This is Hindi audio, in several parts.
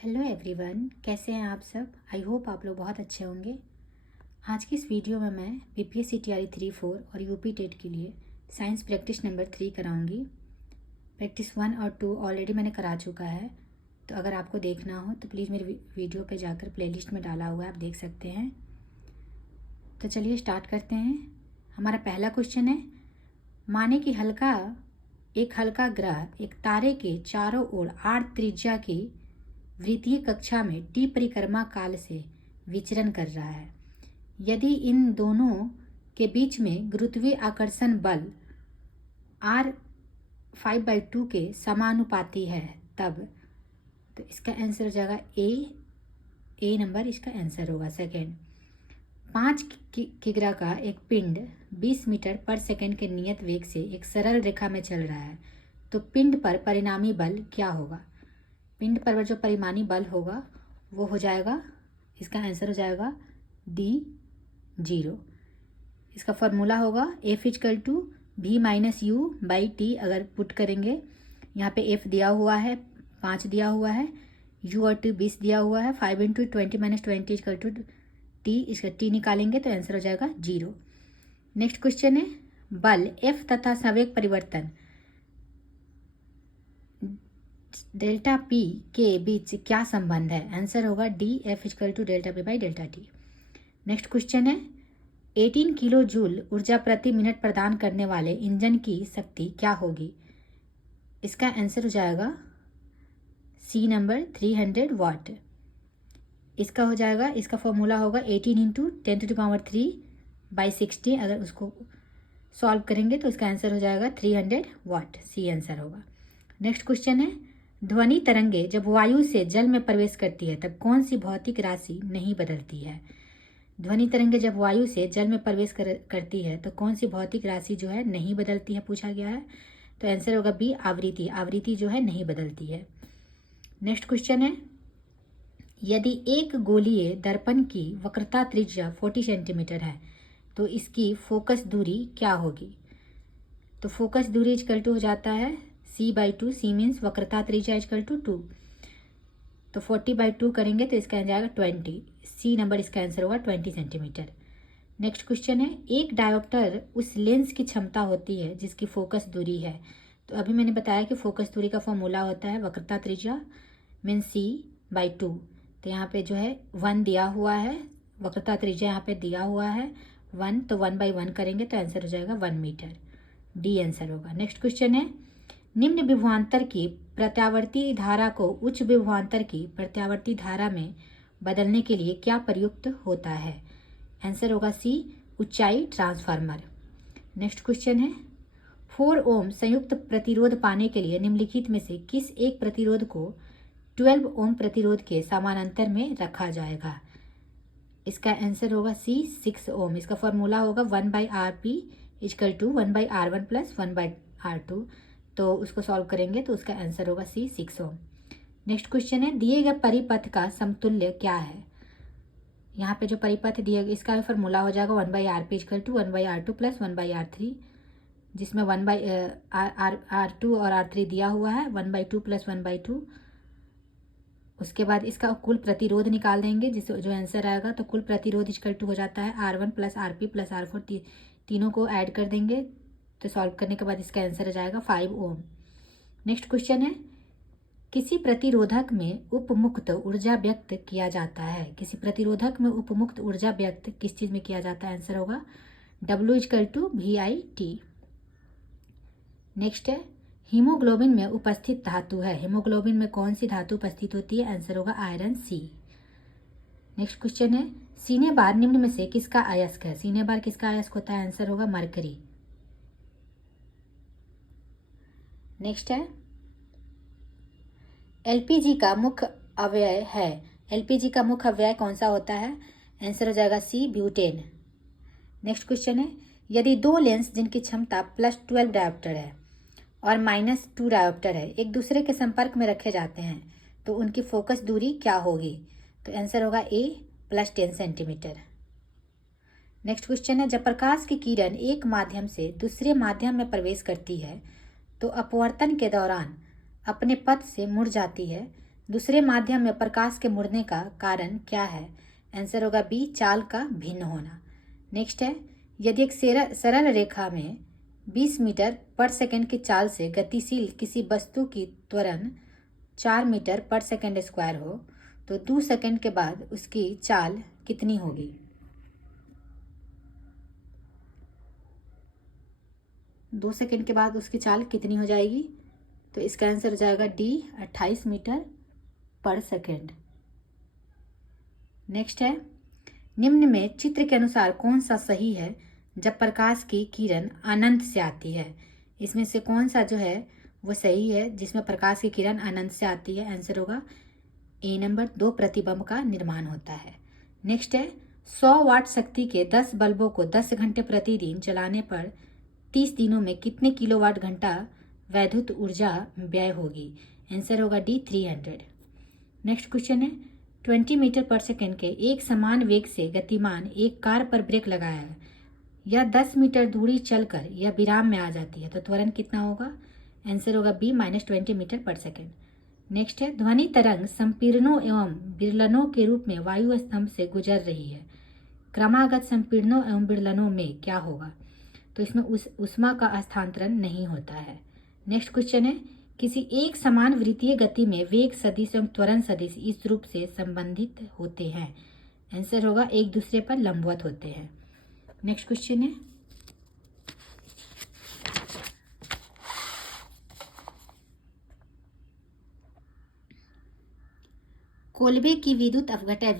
हेलो एवरीवन, कैसे हैं आप सब। आई होप आप लोग बहुत अच्छे होंगे। आज की इस वीडियो में मैं बीपीएससी टीआरई 3-4 और यूपी टेट के लिए साइंस प्रैक्टिस नंबर 3 कराऊंगी। प्रैक्टिस 1 और 2 ऑलरेडी मैंने करा चुका है, तो अगर आपको देखना हो तो प्लीज़ मेरी वीडियो पे जाकर प्लेलिस्ट में डाला हुआ है, आप देख सकते हैं। तो चलिए स्टार्ट करते हैं। हमारा पहला क्वेश्चन है, माने कि एक हल्का ग्रह एक तारे के चारों ओर 8 त्रिज्या की वृत्तीय कक्षा में टी परिक्रमा काल से विचरण कर रहा है। यदि इन दोनों के बीच में गुरुत्वीय आकर्षण बल R 5/2 के समानुपाती है, तब तो इसका आंसर हो जाएगा ए नंबर इसका आंसर होगा। सेकेंड, 5 किग्रा का एक पिंड 20 मीटर पर सेकेंड के नियत वेग से एक सरल रेखा में चल रहा है, तो पिंड पर परिणामी बल क्या होगा। पिंड पर जो परिणामी बल होगा वो हो जाएगा, इसका आंसर हो जाएगा D0। इसका फॉर्मूला होगा F=V-U/T। अगर पुट करेंगे, यहाँ पे F दिया हुआ है 5 दिया हुआ है, U और T 20 दिया हुआ है, 5 × 20 - 20 T। इसका T निकालेंगे तो आंसर हो जाएगा 0। नेक्स्ट क्वेश्चन है, बल F तथा संवेग परिवर्तन डेल्टा P के बीच क्या संबंध है। आंसर होगा D, F=ΔP/ΔT। नेक्स्ट क्वेश्चन है, 18 किलो जूल ऊर्जा प्रति मिनट प्रदान करने वाले इंजन की शक्ति क्या होगी। इसका आंसर हो जाएगा C नंबर 300 वाट। इसका हो जाएगा, इसका फॉर्मूला होगा 18 × 10⁻³ / 60। अगर उसको सॉल्व करेंगे तो इसका आंसर हो जाएगा 300 वाट। C आंसर होगा। नेक्स्ट क्वेश्चन है, ध्वनि तरंगे जब वायु से जल में प्रवेश करती है तब कौन सी भौतिक राशि नहीं बदलती है। ध्वनि तरंगे जब वायु से जल में प्रवेश करती है तो कौन सी भौतिक राशि जो है नहीं बदलती है, पूछा गया है। तो आंसर होगा B, आवृत्ति। आवृत्ति जो है नहीं बदलती है। नेक्स्ट क्वेश्चन है, यदि एक गोलीय दर्पण की वक्रता त्रिज्या 40 सेंटीमीटर है तो इसकी फोकस दूरी क्या होगी। तो फोकस दूरी इक्वल टू हो जाता है C/2। C मीन्स वक्रता त्रिज्या इक्वल टू 2, तो 40/2 करेंगे तो इसका आ जाएगा 20। C नंबर इसका आंसर होगा 20 सेंटीमीटर। नेक्स्ट क्वेश्चन है, एक डायोप्टर उस लेंस की क्षमता होती है जिसकी फोकस दूरी है। तो अभी मैंने बताया कि फोकस दूरी का फॉर्मूला होता है वक्रता त्रिज्या मीन C/2। तो यहाँ पे जो है 1 दिया हुआ है, वक्रता त्रिज्या यहाँ पे दिया हुआ है 1, तो 1/1 करेंगे तो आंसर हो जाएगा 1 मीटर। D आंसर होगा। नेक्स्ट क्वेश्चन है, निम्न विभवांतर की प्रत्यावर्ती धारा को उच्च विभवांतर की प्रत्यावर्ती धारा में बदलने के लिए क्या प्रयुक्त होता है। आंसर होगा C, ऊंचाई ट्रांसफार्मर। नेक्स्ट क्वेश्चन है, 4 ओम संयुक्त प्रतिरोध पाने के लिए निम्नलिखित में से किस एक प्रतिरोध को 12 ओम प्रतिरोध के समानांतर में रखा जाएगा। इसका आंसर होगा C, 6 ओम। इसका फॉर्मूला होगा 1/Rp = 1/R1 + 1/R2। तो उसको सॉल्व करेंगे तो उसका आंसर होगा C, 6 ओम। नेक्स्ट क्वेश्चन है, दिए गए परिपथ का समतुल्य क्या है। यहाँ पे जो परिपथ दिया गया इसका फॉर्मूला हो जाएगा 1/Rp = 1/R2 + 1/R3, जिसमें 1/R2 और R3 दिया हुआ है, 1/2 + 1/2। उसके बाद इसका कुल प्रतिरोध निकाल देंगे, जिस जो आंसर आएगा तो कुल प्रतिरोध इक्वल टू हो जाता है R1 + Rp + R4। तीनों को ऐड कर देंगे तो सॉल्व करने के बाद इसका आंसर आ जाएगा 5 ओम। नेक्स्ट क्वेश्चन है, किसी प्रतिरोधक में उपमुक्त ऊर्जा व्यक्त किया जाता है। किसी प्रतिरोधक में उपमुक्त ऊर्जा व्यक्त किस चीज में किया जाता है। आंसर होगा W = VIT। नेक्स्ट है, हीमोग्लोबिन में उपस्थित धातु है। हीमोग्लोबिन में कौन सी धातु उपस्थित होती है। आंसर होगा आयरन, C। नेक्स्ट क्वेश्चन है, सीने बार निम्न में से किसका अयस्क है। सीने बार किसका अयस्क होता है। आंसर होगा मरकरी। नेक्स्ट है, LPG का मुख्य अवयव है। LPG का मुख्य अवयव कौन सा होता है। आंसर हो जाएगा C, ब्यूटेन। नेक्स्ट क्वेश्चन है, यदि दो लेंस जिनकी क्षमता +12 डायोप्टर है और -2 डायोप्टर है एक दूसरे के संपर्क में रखे जाते हैं तो उनकी फोकस दूरी क्या होगी। तो आंसर होगा A, +10 सेंटीमीटर। नेक्स्ट क्वेश्चन है, जब प्रकाश की किरण एक माध्यम से दूसरे माध्यम में प्रवेश करती है तो अपवर्तन के दौरान अपने पथ से मुड़ जाती है, दूसरे माध्यम में प्रकाश के मुड़ने का कारण क्या है? आंसर होगा बी, चाल का भिन्न होना। नेक्स्ट है, यदि एक सरल रेखा में 20 मीटर पर सेकंड की चाल से गतिशील किसी वस्तु की त्वरण 4 मीटर पर सेकंड स्क्वायर हो तो 2 सेकंड के बाद उसकी चाल कितनी होगी? 2 सेकंड के बाद उसकी चाल कितनी हो जाएगी? तो इसका आंसर हो जाएगा डी, 28 मीटर पर सेकंड। नेक्स्ट है, निम्न में चित्र के अनुसार कौन सा सही है जब प्रकाश की किरण अनंत से आती है? इसमें से कौन सा जो है वो सही है जिसमें प्रकाश की किरण अनंत से आती है? आंसर होगा ए नंबर, 2 प्रतिबिंब का निर्माण होता है। नेक्स्ट है, 100 वाट शक्ति के 10 बल्बों को 10 घंटे प्रतिदिन जलाने पर 30 दिनों में कितने किलोवाट घंटा वैद्युत ऊर्जा व्यय होगी? आंसर होगा डी, 300। नेक्स्ट क्वेश्चन है, 20 मीटर पर सेकंड के एक समान वेग से गतिमान एक कार पर ब्रेक लगाया है, यह 10 मीटर दूरी चलकर यह विराम में आ जाती है तो त्वरण कितना होगा? आंसर होगा बी, -20 मीटर पर सेकंड। नेक्स्ट है, ध्वनि तरंग संपीड़नों एवं विरलनों के रूप में वायु स्तंभ से गुजर रही है, क्रमागत संपीड़नों एवं विरलनों में क्या होगा? तो इसमें उष्मा का हस्तांतरण नहीं होता है। नेक्स्ट क्वेश्चन है, किसी एक समान वृत्तीय गति में वेग सदिश एवं त्वरण सदिश इस रूप से संबंधित होते हैं? आंसर होगा एक दूसरे पर लंबवत होते हैं। नेक्स्ट क्वेश्चन है, कोल्बे की विद्युत अपघटन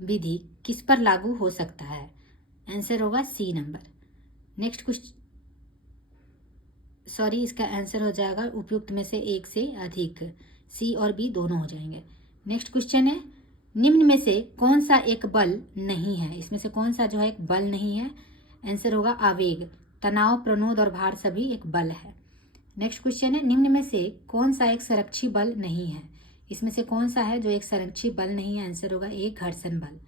विधि किस पर लागू हो सकता है? आंसर होगा C number. Next question, sorry, इसका आंसर हो जाएगा उपयुक्त में से एक से अधिक, सी और बी दोनों हो जाएंगे। नेक्स्ट क्वेश्चन है, निम्न में से कौन सा एक बल नहीं है? इसमें से कौन सा जो है एक बल नहीं है? आंसर होगा आवेग, तनाव, प्रणोद और भार सभी एक बल है। नेक्स्ट क्वेश्चन है, निम्न में से कौन सा एक संरक्षी बल नहीं है? इसमें से कौन सा है जो एक संरक्षी बल नहीं है? आंसर होगा एक घर्षण बल।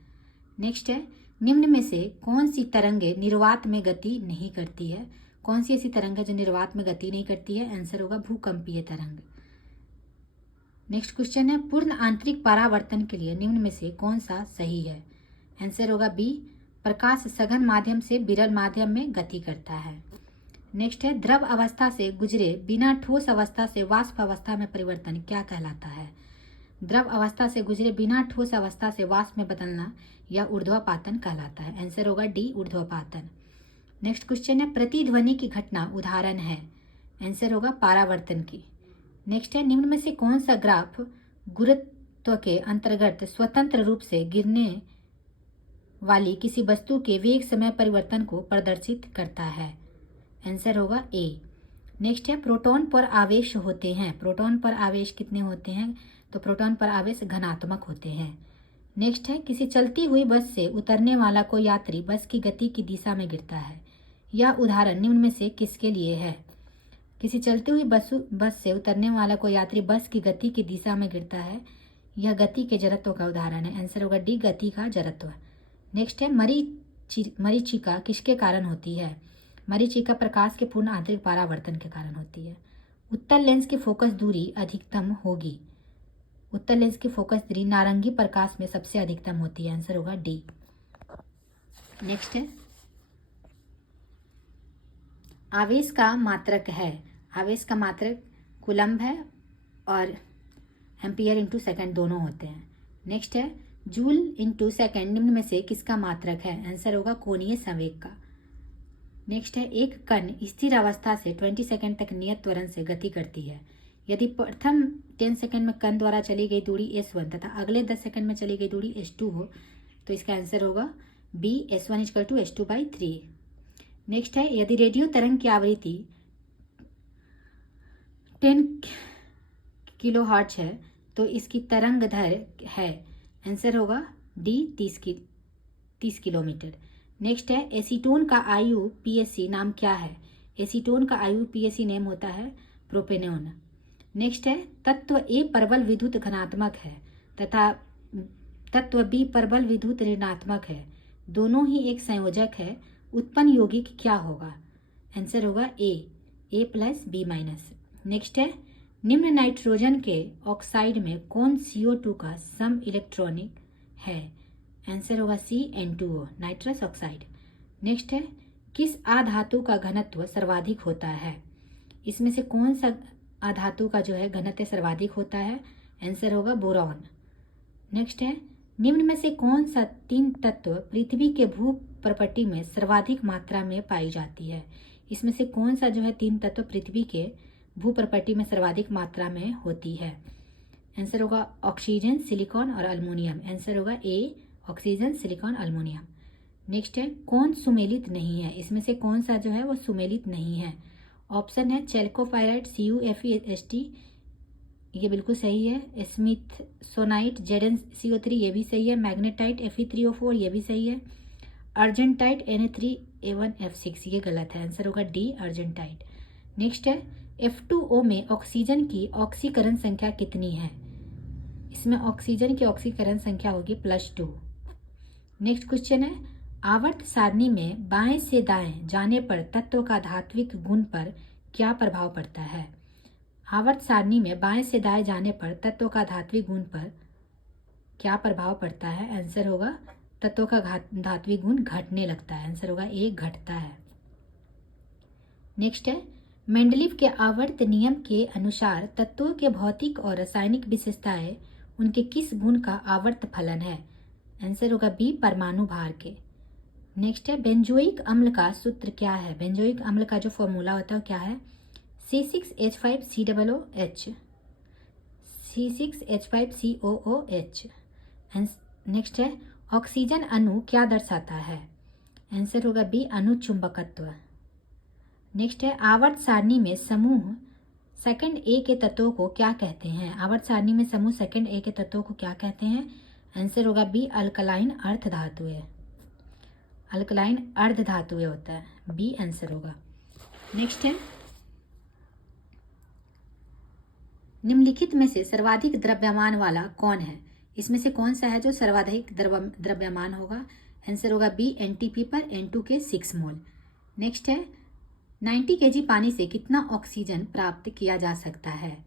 नेक्स्ट है, निम्न में से कौन सी तरंगे निर्वात में गति नहीं करती है? कौन सी ऐसी तरंग है जो निर्वात में गति नहीं करती है? आंसर होगा भूकंपीय तरंग। नेक्स्ट क्वेश्चन है, पूर्ण आंतरिक परावर्तन के लिए निम्न में से कौन सा सही है? आंसर होगा बी, प्रकाश सघन माध्यम से विरल माध्यम में गति करता है। नेक्स्ट है, द्रव अवस्था से गुजरे बिना ठोस अवस्था से वाष्प अवस्था में परिवर्तन क्या कहलाता है? द्रव अवस्था से गुजरे बिना ठोस अवस्था से वाष्प में बदलना यह ऊर्ध्वपातन कहलाता है। आंसर होगा डी, ऊर्ध्वपातन। नेक्स्ट क्वेश्चन है, प्रतिध्वनि की घटना उदाहरण है? आंसर होगा परावर्तन की। नेक्स्ट है, निम्न में से कौन सा ग्राफ गुरुत्व के अंतर्गत स्वतंत्र रूप से गिरने वाली किसी वस्तु के वेग समय परिवर्तन को प्रदर्शित करता है? आंसर होगा ए। नेक्स्ट है, प्रोटॉन पर आवेश होते हैं, प्रोटॉन पर आवेश कितने होते हैं? तो प्रोटॉन पर आवेश धनात्मक होते हैं। नेक्स्ट है, किसी चलती हुई बस से उतरने वाला कोई यात्री बस की गति की दिशा में गिरता है, यह उदाहरण निम्न में से किसके लिए है? किसी चलती हुई बस से उतरने वाला कोई यात्री बस की गति की दिशा में गिरता है, यह गति के जड़त्व का उदाहरण है। आंसर होगा डी, गति का जड़त्व। नेक्स्ट है, मरीचिका किसके कारण होती है? मरीचिका प्रकाश के पूर्ण आंतरिक परावर्तन के कारण होती है। उत्तल लेंस की फोकस दूरी अधिकतम होगी, उत्तल लेंस की फोकस दूरी नारंगी प्रकाश में सबसे अधिकतम होती है। आंसर होगा डी। नेक्स्ट है, आवेश का मात्रक है, आवेश का मात्रक कूलम्ब है और एम्पियर इंटू सेकंड दोनों होते हैं। नेक्स्ट है, जूल इंटू सेकंड निम्न में से किसका मात्रक है? आंसर होगा कोणीय संवेग का। नेक्स्ट है, एक कण स्थिर अवस्था से 20 सेकंड तक नियत त्वरण से गति करती है, यदि प्रथम 10 सेकंड में कण द्वारा चली गई दूरी s1 तथा अगले 10 सेकंड में चली गई दूरी s2 हो तो इसका आंसर होगा बी, s1 = s2/3। नेक्स्ट है, यदि रेडियो तरंग की आवृत्ति 10 किलोहर्ट्ज है तो इसकी तरंग दैर्घ्य है? आंसर होगा डी, 30 किलोमीटर। नेक्स्ट है, एसीटोन का IUPAC नाम क्या है? एसीटोन का IUPAC नेम होता है प्रोपेनोन। नेक्स्ट है, तत्व ए प्रबल विद्युत धनात्मक है तथा तत्व बी प्रबल विद्युत ऋणात्मक है, दोनों ही एक संयोजक है, उत्पन्न यौगिक क्या होगा? आंसर होगा ए, A+B-। नेक्स्ट है, निम्न नाइट्रोजन के ऑक्साइड में कौन CO2 का सम इलेक्ट्रॉनिक है? आंसर होगा C N2O, nitrous oxide. Next है, किस आधातु का घनत्व सर्वाधिक होता है? इसमें से कौन सा आधातु का जो है घनत्व सर्वाधिक होता है? आंसर होगा बोरॉन। नेक्स्ट है, निम्न में से कौन सा 3 तत्व पृथ्वी के भू प्रपट्टी में सर्वाधिक मात्रा में पाई जाती है? इसमें से कौन सा जो है 3 तत्व पृथ्वी के भू प्रपट्टी में सर्वाधिक मात्रा में होती है? आंसर होगा ऑक्सीजन, सिलिकॉन और अल्मोनियम। आंसर होगा ए, ऑक्सीजन, सिलिकॉन, अल्मोनियम। नेक्स्ट है, कौन सुमेलित नहीं है? इसमें से कौन सा जो है वो सुमेलित नहीं है? ऑप्शन है चैल्कोपाइराइट, CuFeSt, ये बिल्कुल सही है। स्मिथसोनाइट, ZnCO3, ये भी सही है। मैग्नेटाइट, Fe3O4, ये भी सही है। अर्जेंटाइट, Na3A1F6, ये गलत है। आंसर होगा डी, अर्जेंटाइट। नेक्स्ट है, F2O में ऑक्सीजन की ऑक्सीकरण संख्या कितनी है? इसमें ऑक्सीजन की ऑक्सीकरण संख्या होगी +2। नेक्स्ट क्वेश्चन है, आवर्त सारणी में बाएं से दाएं जाने पर तत्व का धात्विक गुण पर क्या प्रभाव पड़ता है? आवर्त सारणी में बाएं से दाएं जाने पर तत्व का धात्विक गुण पर क्या प्रभाव पड़ता है? आंसर होगा तत्व का धात्विक गुण घटने लगता है। आंसर होगा ए, घटता है। नेक्स्ट है, मेंडलीव के आवर्त नियम के अनुसार तत्वों के भौतिक और रासायनिक विशेषताएं उनके किस गुण का आवर्त फलन है? आंसर होगा बी, परमाणु भार के। नेक्स्ट है, बेंजोइक अम्ल का सूत्र क्या है? बेंजोइक अम्ल का जो फॉर्मूला होता है वो क्या है? C6H5COOH, C6H5COOH। नेक्स्ट है, ऑक्सीजन अणु क्या दर्शाता है? आंसर होगा बी, अणु चुंबकत्व। नेक्स्ट है, आवर्त सारणी में समूह सेकंड ए के तत्वों को क्या कहते हैं? आवर्त सारणी में समूह सेकंड ए के तत्वों को क्या कहते हैं? आंसर होगा बी, अल्कलाइन अर्ध धातुएं। अल्कलाइन अर्ध धातुएं होता है, बी आंसर होगा। नेक्स्ट है, निम्नलिखित में से सर्वाधिक द्रव्यमान वाला कौन है? इसमें से कौन सा है जो सर्वाधिक द्रव्यमान होगा? आंसर होगा बी, NTP पर N2 के 6 मोल। नेक्स्ट है, 90 kg पानी से कितना ऑक्सीजन प्राप्त किया जा सकता है?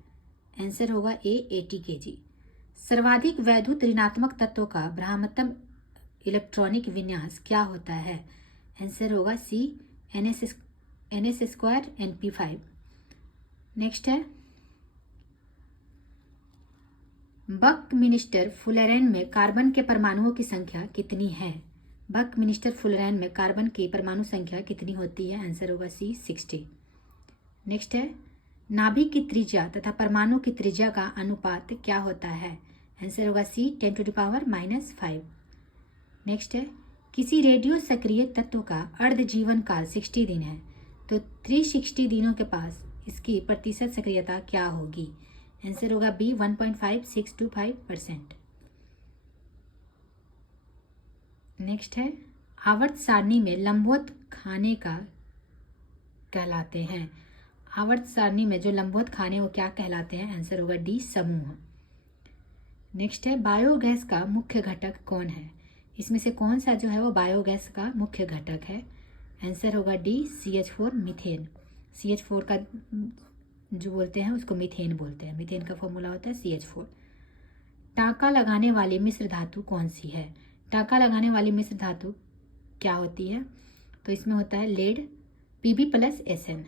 आंसर होगा ए, 80 kg। सर्वाधिक वैद्युत ऋणात्मक तत्व का भ्रामकतम इलेक्ट्रॉनिक विन्यास क्या होता है? आंसर होगा सी, NS2 NP5। नेक्स्ट है, बकमिंस्टर फुलेरैन में कार्बन के परमाणुओं की संख्या कितनी है? बकमिंस्टर फुलेरैन में कार्बन की परमाणु संख्या कितनी होती है? आंसर होगा सी, 60। नेक्स्ट है, नाभिक की त्रिज्या तथा परमाणु की त्रिज्या का अनुपात क्या होता है? आंसर होगा सी, 10⁻⁻5। नेक्स्ट है, किसी रेडियो सक्रिय तत्व का अर्ध जीवन काल 60 दिन है, तो 360 दिनों के पास इसकी प्रतिशत सक्रियता क्या होगी? आंसर होगा बी, 1.5625%। नेक्स्ट है, आवर्त सारणी में लंबवत खाने का कहलाते हैं। आवर्त सारणी में जो लंबवत खाने वो क्या कहलाते हैं? आंसर होगा डी, समूह। नेक्स्ट है, बायोगैस का मुख्य घटक कौन है? इसमें से कौन सा जो है वो बायोगैस का मुख्य घटक है? आंसर होगा डी, CH4, मीथेन। CH4 का जो बोलते हैं उसको मीथेन बोलते हैं। मीथेन का फॉर्मूला होता है CH4। टाँका लगाने वाली मिश्र धातु कौन सी है? टाँका लगाने वाली मिश्र धातु क्या होती है? तो इसमें होता है लेड, Pb+Sn।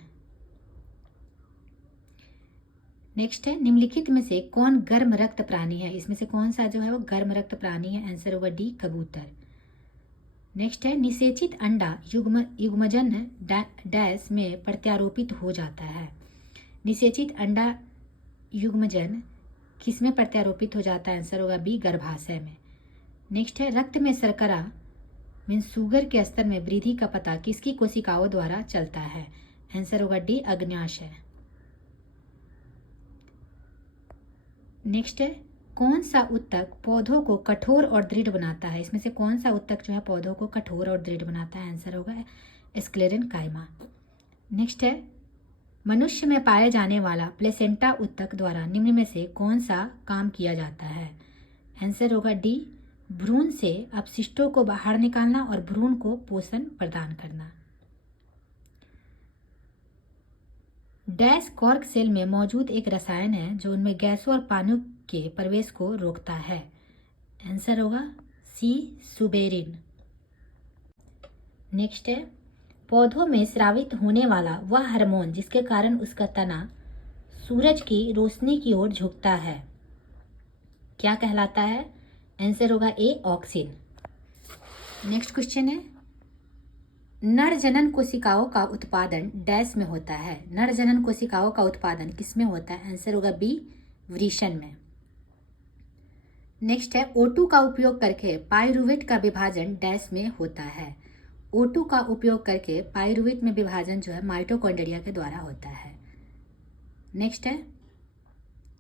नेक्स्ट है, निम्नलिखित में से कौन गर्म रक्त प्राणी है? इसमें से कौन सा जो है वो गर्म रक्त प्राणी है? आंसर होगा डी, कबूतर। नेक्स्ट है, निषेचित अंडा युग्मजन डैश में प्रत्यारोपित हो जाता है। निषेचित अंडा युग्मजन किस में प्रत्यारोपित हो जाता है? आंसर होगा बी, गर्भाशय में। नेक्स्ट है, रक्त में शर्करा मीन्स शुगर के स्तर में वृद्धि का पता किसकी कोशिकाओं द्वारा चलता है? आंसर होगा डी, अग्न्याशय। नेक्स्ट है, कौन सा उत्तक पौधों को कठोर और दृढ़ बनाता है? इसमें से कौन सा उत्तक जो है पौधों को कठोर और दृढ़ बनाता है? आंसर होगा स्क्लेरेनकाइमा। नेक्स्ट है, मनुष्य में पाए जाने वाला प्लेसेंटा उत्तक द्वारा निम्न में से कौन सा काम किया जाता है? आंसर होगा डी, भ्रूण से अपशिष्टों को बाहर निकालना और भ्रूण को पोषण प्रदान करना। डैश कॉर्क सेल में मौजूद एक रसायन है जो उनमें गैसों और पानी के प्रवेश को रोकता है। आंसर होगा सी सुबेरिन। नेक्स्ट है, पौधों में स्रावित होने वाला वह हार्मोन जिसके कारण उसका तना सूरज की रोशनी की ओर झुकता है, क्या कहलाता है? आंसर होगा ए ऑक्सिन। नेक्स्ट क्वेश्चन है, नर जनन कोशिकाओं का उत्पादन डैश में होता है। नर जनन कोशिकाओं का उत्पादन किस में होता है? आंसर होगा बी वृषण में। नेक्स्ट है, O2 का उपयोग करके पाइरुवेट का विभाजन डैश में होता है। O2 का उपयोग करके पाइरुवेट में विभाजन जो है माइटोकॉन्ड्रिया के द्वारा होता है। नेक्स्ट है,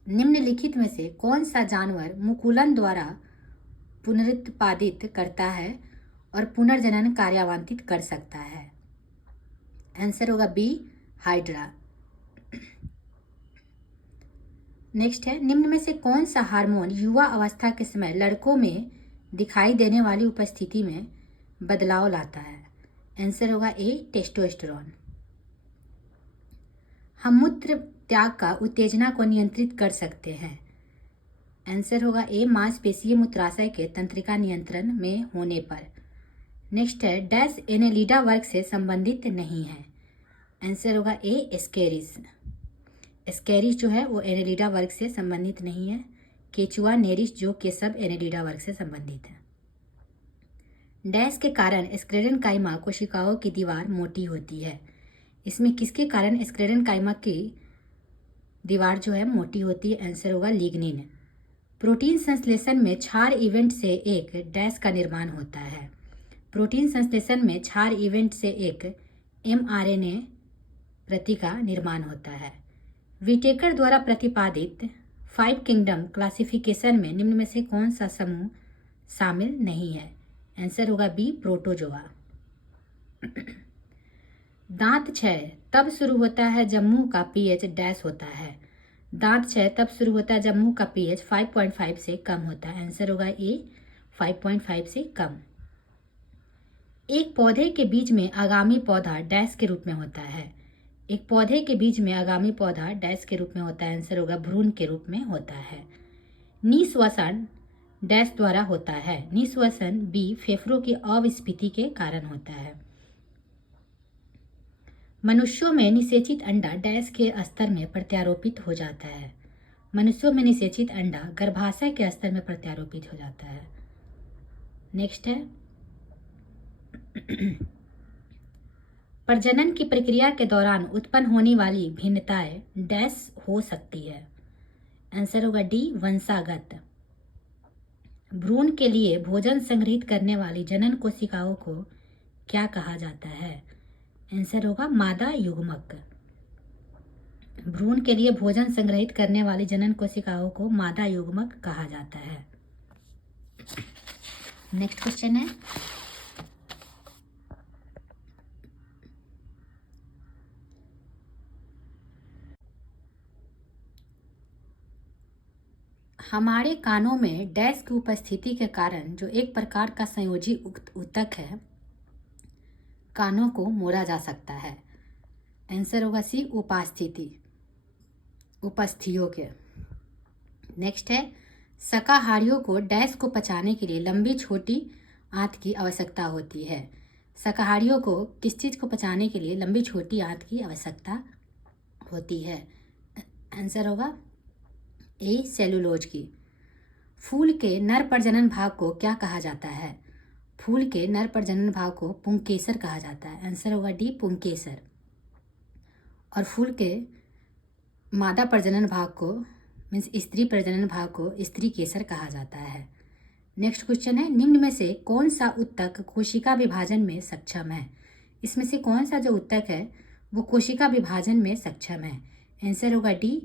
निम्नलिखित में से कौन सा जानवर मुकुलन द्वारा पुनरुत्पादित करता है और पुनर्जनन कार्यान्वित कर सकता है? आंसर होगा बी हाइड्रा। नेक्स्ट है, निम्न में से कौन सा हार्मोन युवा अवस्था के समय लड़कों में दिखाई देने वाली उपस्थिति में बदलाव लाता है? आंसर होगा ए टेस्टोस्टेरोन। हम मूत्र त्याग का उत्तेजना को नियंत्रित कर सकते हैं। आंसर होगा ए मांसपेशीय मूत्राशय के तंत्रिका नियंत्रण में होने पर। नेक्स्ट है, डैश एनेलिडा वर्ग से संबंधित नहीं है। आंसर होगा ए एस्केरिस। एस्केरिस जो है वो एनेलिडा वर्ग से संबंधित नहीं है। केचुआ नेरिस जो के सब एनेलिडा वर्ग से संबंधित है। डैश के कारण स्क्लेरेनकाइमा कोशिकाओं की दीवार मोटी होती है। इसमें किसके कारण स्क्लेरेनकाइमा की दीवार जो है मोटी होती है? आंसर होगा लिग्निन। प्रोटीन संश्लेषण में क्षार इवेंट से एक डैश का निर्माण होता है। प्रोटीन संश्लेषण में क्षार इवेंट से एक mRNA प्रति का निर्माण होता है। विटेकर द्वारा प्रतिपादित 5 किंगडम क्लासिफिकेशन में निम्न में से कौन सा समूह शामिल नहीं है? आंसर होगा बी प्रोटोजोआ। दांत क्षय तब शुरू होता है जब मुंह का पीएच डैश होता है। दांत क्षय तब शुरू होता है जब मुंह का पीएच 5.5 से कम होता है। आंसर होगा ए 5.5 से कम। एक पौधे के बीज में आगामी पौधा डैश के रूप में होता है। एक पौधे के बीज में आगामी पौधा डैश के रूप में होता है। आंसर होगा भ्रूण के रूप में होता है। निःश्वसन डैश द्वारा होता है। निःश्वसन बी फेफड़ों की अविस्फीति के कारण होता है। मनुष्यों में निषेचित अंडा डैश के स्तर में प्रत्यारोपित हो जाता है। मनुष्यों में निषेचित अंडा गर्भाशय के स्तर में प्रत्यारोपित हो जाता है। नेक्स्ट है, प्रजनन की प्रक्रिया के दौरान उत्पन्न होने वाली भिन्नताएं डैश हो सकती है। आंसर होगा डी वंशागत। भ्रूण के लिए भोजन संग्रहित करने वाली जनन कोशिकाओं को क्या कहा जाता है? आंसर होगा मादा युग्मक। भ्रूण के लिए भोजन संग्रहित करने वाली जनन कोशिकाओं को मादा युग्मक कहा जाता है। नेक्स्ट क्वेश्चन है, हमारे कानों में डैश की उपस्थिति के कारण जो एक प्रकार का संयोजी ऊतक है, कानों को मोड़ा जा सकता है। आंसर होगा सी उपस्थितियों के। नेक्स्ट है, शाकाहारियों को डैश को पचाने के लिए लंबी छोटी आंत की आवश्यकता होती है। शाकाहारियों को किस चीज़ को पचाने के लिए लंबी छोटी आंत की आवश्यकता होती है? आंसर होगा ए सेलुलोज की। फूल के नर प्रजनन भाग को क्या कहा जाता है? फूल के नर प्रजनन भाग को पुंकेसर कहा जाता है। आंसर होगा डी पुंकेसर। और फूल के मादा प्रजनन भाग को मीन्स स्त्री प्रजनन भाग को स्त्री केसर कहा जाता है। नेक्स्ट क्वेश्चन है, निम्न में से कौन सा ऊतक कोशिका विभाजन में सक्षम है? इसमें से कौन सा जो ऊतक है वो कोशिका विभाजन में सक्षम है? आंसर होगा डी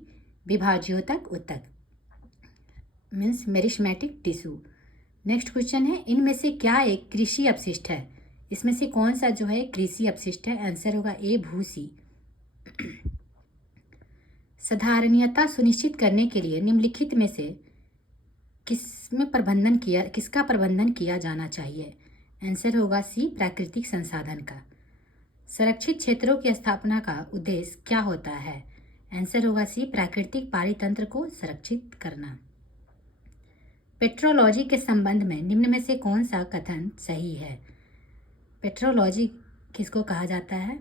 विभाज्योतक ऊतक means meristematic tissue. Next question है, इनमें से क्या एक कृषि अपशिष्ट है? इसमें से कौन सा जो है कृषि अपशिष्ट है? आंसर होगा ए भूसी। साधारणीयता सुनिश्चित करने के लिए निम्नलिखित में से किसका प्रबंधन किया जाना चाहिए? आंसर होगा सी प्राकृतिक संसाधन का। संरक्षित क्षेत्रों की स्थापना का उद्देश्य क्या होता है? आंसर होगा सी, प्राकृतिक पारितंत्र को संरक्षित करना। पेट्रोलॉजी के संबंध में निम्न में से कौन सा कथन सही है? पेट्रोलॉजी किसको कहा जाता है?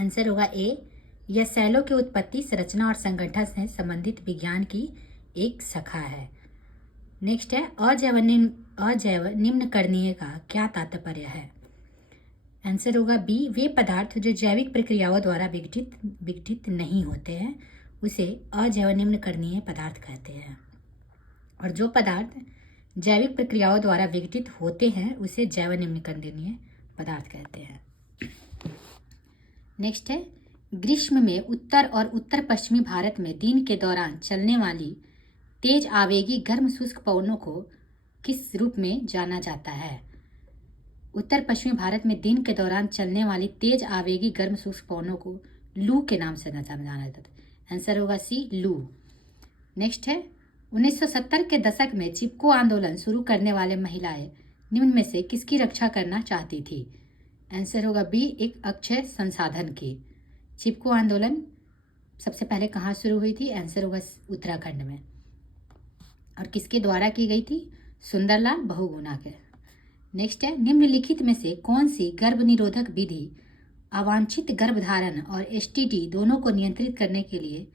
आंसर होगा ए, यह शैलों की उत्पत्ति, संरचना और संगठन से संबंधित विज्ञान की एक शाखा है। नेक्स्ट है, अजैव निम्नकरणीय का क्या तात्पर्य है? आंसर होगा बी, वे पदार्थ जो जैविक प्रक्रियाओं द्वारा विघटित नहीं होते हैं उसे अजैव निम्नकरणीय पदार्थ कहते हैं, और जो पदार्थ जैविक प्रक्रियाओं द्वारा विघटित होते हैं उसे जैव निम्नकरणीय पदार्थ कहते हैं। नेक्स्ट है, ग्रीष्म में उत्तर और उत्तर पश्चिमी भारत में दिन के दौरान चलने वाली तेज आवेगी गर्म शुष्क पवनों को किस रूप में जाना जाता है? उत्तर पश्चिमी भारत में दिन के दौरान चलने वाली तेज आवेगी गर्म शुष्क पवनों को लू के नाम से जाना जाता है। आंसर होगा सी, लू। नेक्स्ट है, 1970 के दशक में चिपको आंदोलन शुरू करने वाले महिलाएं निम्न में से किसकी रक्षा करना चाहती थी? आंसर होगा बी, एक अक्षय संसाधन की। चिपको आंदोलन सबसे पहले कहाँ शुरू हुई थी? आंसर होगा उत्तराखंड में, और किसके द्वारा की गई थी? सुंदरलाल बहुगुणा के। नेक्स्ट है, निम्नलिखित में से कौन सी गर्भ निरोधक विधि अवांछित गर्भधारण और एसटीडी दोनों को नियंत्रित करने के लिए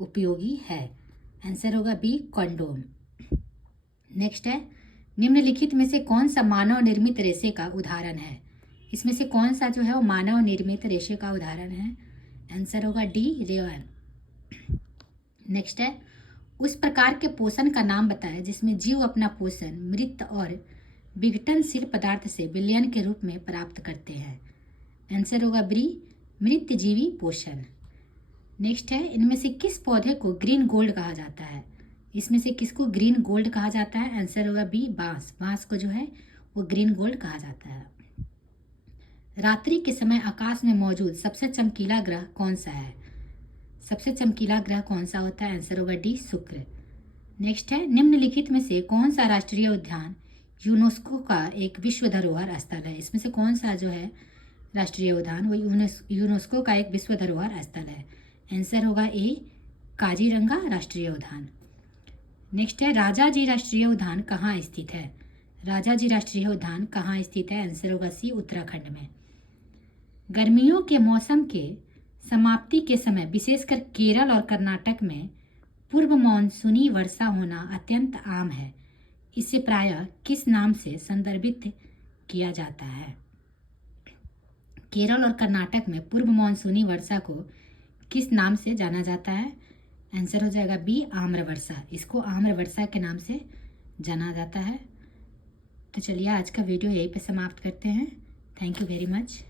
उपयोगी है? आंसर होगा बी, कंडोम। नेक्स्ट है, निम्नलिखित में से कौन सा मानव निर्मित रेशे का उदाहरण है? इसमें से कौन सा जो है वो मानव निर्मित रेशे का उदाहरण है? आंसर होगा डी, रेयन। नेक्स्ट है, उस प्रकार के पोषण का नाम बताएं जिसमें जीव अपना पोषण मृत और विघटनशील पदार्थ से विलयन के रूप में प्राप्त करते हैं। आंसर होगा बी, मृतजीवी पोषण। नेक्स्ट है, इनमें से किस पौधे को ग्रीन गोल्ड कहा जाता है? इसमें से किसको ग्रीन गोल्ड कहा जाता है? आंसर होगा बी, बांस। बांस को जो है वो ग्रीन गोल्ड कहा जाता है। रात्रि के समय आकाश में मौजूद सबसे चमकीला ग्रह कौन सा है? सबसे चमकीला ग्रह कौन सा होता है? आंसर होगा डी, शुक्र। नेक्स्ट है, निम्नलिखित में से कौन सा राष्ट्रीय उद्यान यूनेस्को का एक विश्व धरोहर स्थल है? इसमें से कौन सा जो है राष्ट्रीय उद्यान वो यूनेस्को का एक विश्व धरोहर स्थल है? आंसर होगा ए, काजीरंगा राष्ट्रीय उद्यान। नेक्स्ट है, राजाजी राष्ट्रीय उद्यान कहाँ स्थित है? राजाजी राष्ट्रीय उद्यान कहाँ स्थित है? आंसर होगा सी, उत्तराखंड में। गर्मियों के मौसम के समाप्ति के समय विशेषकर केरल और कर्नाटक में पूर्व मानसूनी वर्षा होना अत्यंत आम है। इसे प्रायः किस नाम से संदर्भित किया जाता है? केरल और कर्नाटक में पूर्व मानसूनी वर्षा को किस नाम से जाना जाता है? आंसर हो जाएगा बी, आम्र वर्षा। इसको आम्र वर्षा के नाम से जाना जाता है। तो चलिए आज का वीडियो यहीं पे समाप्त करते हैं। Thank you very much.